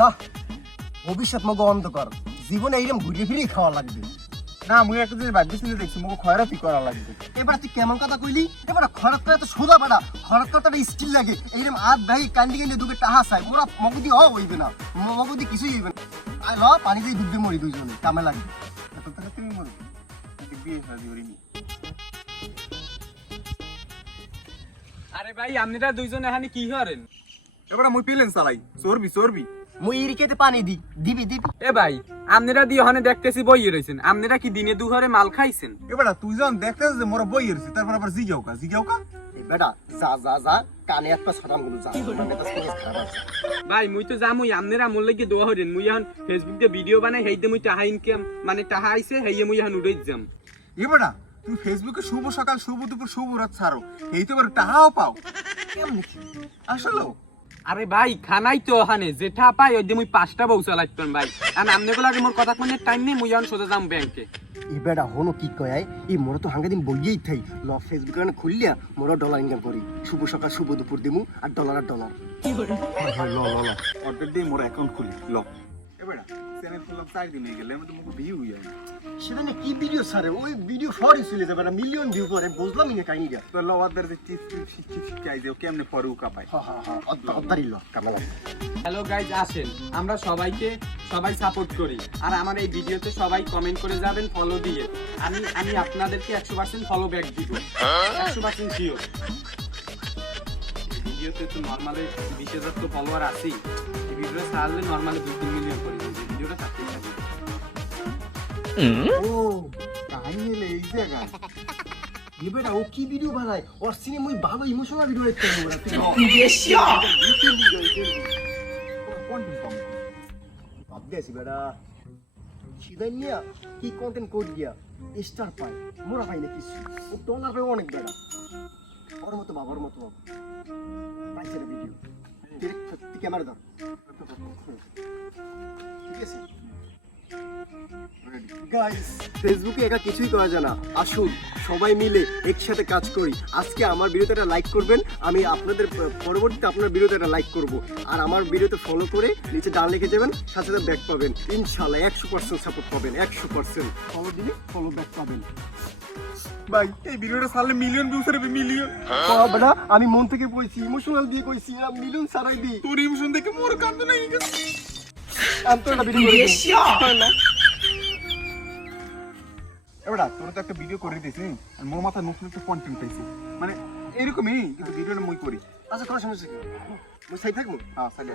না ভবিষ্যৎ মগো অন্ধকার জীবনে এইরকম ঘুরে ফিরে খাওয়া লাগবে না মুই একটা জিনিস ভাবছি দেখছি মুখ খয়রাতি করা লাগবে। এবার তুই কেমন কথা কইলি এবার খরচ করে তো সোজা বাড়া খরচ করতে স্কিল লাগে এইরকম হাত ভাই কান্দি কান্দি দুকে টাহা চাই মোরা মগদি হইবে না মগদি কিছুই হইবে না আই ল পানি দিয়ে ডুববে মরি দুইজনে কামে লাগবে এত টাকা তুমি মরো বিয়ে শাদী করিনি। আরে ভাই আপনারা দুইজন এখানে কি করেন? এবার মুই পেলেন চালাই চর্বি মই ইরিকেতে পানি দিবি এ ভাই আপনারা দিয়ে ওখানে দেখতেছি বইয়ে রয়েছেন, আপনারা কি দিনে দুঘরে মাল খাইছেন? এবার তুই যখন দেখতেছ যে মোরা বই এরছি তারপর আবার জিগাও কা এই বেটা যা কানে একটা ছড়াম গুলো যা মেজাজ খারাপ আছে ভাই মুই তো যামুই, আপনারা মোর লাগি দোয়া হরেন। মুই এখন ফেসবুক দিয়ে ভিডিও বানাই, হেইতে মুই টাহা ইনকাম মানে টাহা আইছে হেইয়ে মুই এখন উড়াই যাম। এবারা তুমি ফেসবুকে শুভ সকাল শুভ দুপুর শুভ রাত ছাড়ো এই তো এবার টাহাও পাও কেমন আসলে আরে ভাই খানাই তো ওখানে যেটা পাই ওই দিয়ে মুই 5টা বউ চালাইতাম ভাই। আর আপনাদের লাগে মোর কথা কোনে টাইম নেই, মুই এখন সোজা যাম ব্যাংকে। এই বেটা হনো কি কয় এই মোরা তো হাঙ্গা দিন বইয়েই থাই ল ফেসবুকে খুললিয়া মোরা ডলার ইনকাম করি শুভ সকাল শুভ দুপুর দিমু আর ডলার কি করে ল অর্ডার দিয়ে মোরা অ্যাকাউন্ট খুলি ল এবারে চ্যানেল খুললাম 4 দিন হয়ে গেল আমি তো মুখ ভিউ হই আমি সেটা কি ভিডিও ছাড়ে ওই ভিডিও ফরি চলে যাবে না মিলিয়ন ভিউ করে বুঝলামই না কাহিনীটা তো ল অর্ডার যে টিপ শিখাই দেও কেমনে পরে উকা পাই হ্যাঁ অদ্দারি ল কামলা লাগে হ্যালো গাইজ আসেন আমরা সবাই সাপোর্ট করি। আর আমার এই ভিডিওতে সবাই কমেন্ট করে যাবেন ফলো দিয়ে। আমি আপনাদেরকে 100% ফলো ব্যাক দিব, 100% শিওর। ভিডিওতে তো নরমালি 20,000 তো ফলোয়ার আছেই, এই ভিডিওটা ছাড়লে নরমালি 2-3 মিলিয়ন করে দিবে ভিডিওটা ছাড়তে থাকবে। ও কাহিনী হলে এই জায়গা এই বেটা ও কি ভিডিও বানায় ওর সিনে মুই ভালো ইমোশনাল ভিডিও দেখতে মোরা কন্টেন্ট কম ভাবতেছি বেটা সিদাই নিয়া কি কন্টেন্ট কোড দিয়া স্টার পায় মোরা পাই না কিছু ও ডলার পায় অনেক বেটা ওর মতো বাবার মতো পাইছে রে ভিডিও তুই ক্যামেরা ধর ঠিক আছে গাইস ফেসবুকে একা কিছুই করা যায় না আসুন সবাই মিলে একসাথে কাজ করি আজকে আমার ভিডিওটা লাইক করবেন আমি আপনাদের পরবর্তীতে আপনার ভিডিওটা লাইক করব আর আমার ভিডিওতে ফলো করে নিচে ডান লিখে যাবেন সাথে সাথে ব্যাক পাবেন ইনশাআল্লাহ 100% সাপোর্ট পাবেন 100% ফলো দিলে ফলো ব্যাক পাবেন ভাই এই ভিডিওটা ছাড়লে মিলিয়ন ভিউজ হবে মিলিয়ন বেটা আমি মন থেকে কইছি ইমোশনাল দিয়ে কইছি না মিলিয়ন সারাই দি তোর ইমোশন দেখে মোর কান্দে নাই আমি তো একটা ভিডিও করে না এবারে তোর তো একটা ভিডিও করে দিয়েছি আর মোর মাথা নতুন একটা কন্টেন্ট পাইছি মানে এরকমই কিন্তু ভিডিওটা মুই করি আচ্ছা কোনো সমস্যা কি মুই সাই থাকবো হ্যাঁ সালি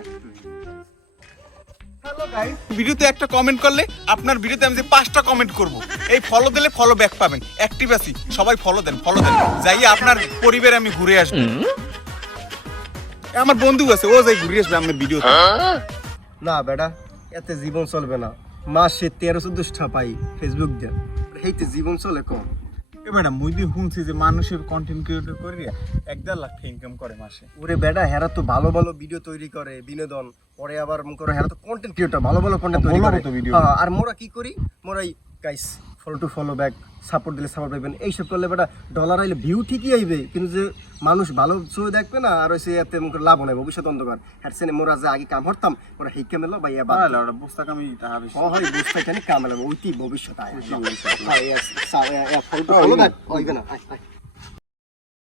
হ্যালো গাইস ভিডিওতে একটা কমেন্ট করলে আপনার ভিডিওতে আমি যে 5টা কমেন্ট করব এই ফলো দিলে ফলো ব্যাক পাবেন অ্যাক্টিভ আছি সবাই ফলো দেন যাইয়ে আপনার পরিবারে আমি ঘুরে আসব আমার বন্ধু আছে ও যাই ঘুরে আসবে আমার ভিডিওতে না বেটা এতে জীবন চলবে না মাসে 13-14টা পাই ফেসবুক দিয়ে এইতে জীবন চলে কম এবারে মুই দি শুনছি যে মানুষের কন্টেন্ট ক্রিয়েটর করে 1.5 লাখ ইনকাম করে মাসে ওরে বেটা হেরা তো ভালো ভালো ভিডিও তৈরি করে বিনোদন পরে আবার করে হেরা তো কন্টেন্ট ক্রিয়েটর ভালো ভালো কন্টেন্ট তৈরি করে হ্যাঁ আর মোরা কি করি মোরাই guys follow to follow back support দিলে সাপোর্ট পাইবেন এইসব করলে বেটা ডলার আইলে ভিউ ঠিকই আইবে কিন্তু যে মানুষ ভালো ছবি দেখবে না আর হইছে এতে লাভ নাই ভবিষ্যৎ অন্ধকার হ্যাডসেনে মোরা যে আগে কাম করতাম ওরা হেই কামেলো ভাই এবার ওরা বুঝতাম আমি টাকা বেশি হয় বুঝতে কেন কামেলো ওইটি ভবিষ্যৎ আয় ফলো টু ফলো ব্যাক ওইবে না